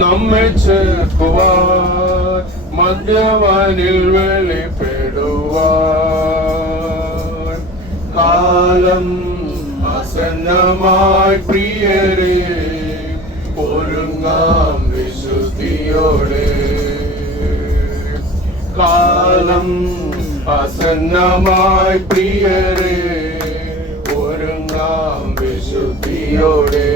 നമ്മെ ചേർക്കുവാൻ മധ്യവാനിൽ വെളിപ്പെടുവാൻ കാലം ആസന്നമായി പ്രിയരെ ഒരുങ്ങാം വിശുദ്ധിയോടെ. കാലം ആസന്നമായി പ്രിയരെ ഒരുങ്ങാം വിശുദ്ധിയോടെ.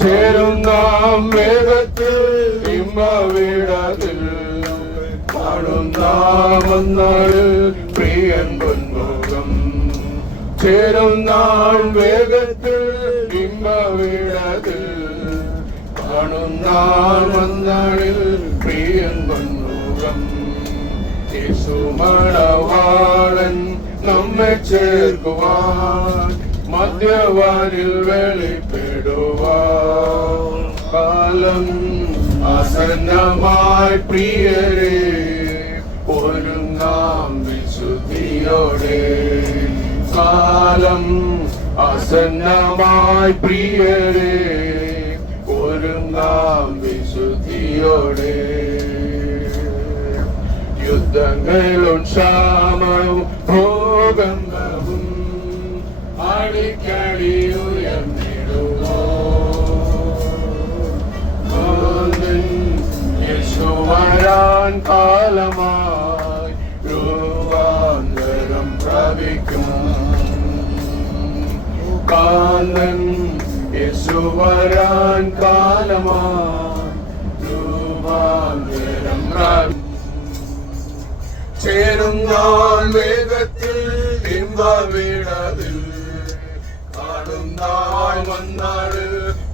ചേരുന്നാം വേഗത്തിൽ ഇമ്പവിടത്തിൽ കാണുന്നാമെന്നാണ് പ്രിയൻ പൊന്മുഖം. ചേരുന്നാൾ വേഗത്തിൽ ഇമ്പവിടത്തിൽ കാണുന്നാമെന്നാണ് പ്രിയൻ പൊന്മുഖം. യേശുമണവാളൻ നമ്മെ ചേർക്കുവാൻ മധ്യവാനിൽ വെളിപ്പെടുവാൻ കാലം ആസന്നമായി പ്രിയരെ ഒരുങ്ങാം വിശുദ്ധിയോടെ. കാലം ആസന്നമായി പ്രിയരെ ഒരുങ്ങാം വിശുദ്ധിയോടെ. യുദ്ധങ്ങളും ക്ഷാമവും ഭൂകമ്പവും അടിക്കടി ഉയർന്നിടുമോ. യേശു വരാൻ കാലമായി രൂപാന്തരം പ്രാപിക്കും. കാലൻ യേശു വരാൻ കാലമായി രൂപാന്തരം പ്രാപിക്കും. ചേരുന്നാൾ വേഗത്തിൽ ഇമ്പവിടതിൽ കാണുന്നാൾ വന്നാട്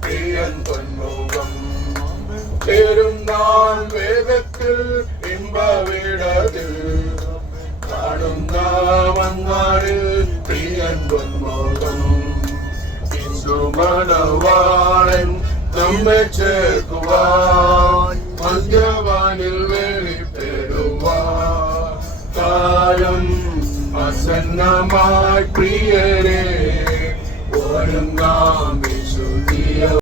പ്രിയൻ പൊന്മുഖം. ചേരുന്നാൾ വേഗത്തിൽ ഇമ്പവിടതിൽ കാണുന്നാൾ വന്നാട് പ്രിയൻ പൊന്മുഖം. യേശുമണവാളൻ നമ്മെ ചേർക്കുവാൻ മധ്യവാനിൽ വെളിപ്പെടുവാൻ കാലം ആസന്നമായി പ്രിയരെ ഒരുങ്ങാം വിശുദ്ധിയോടെ.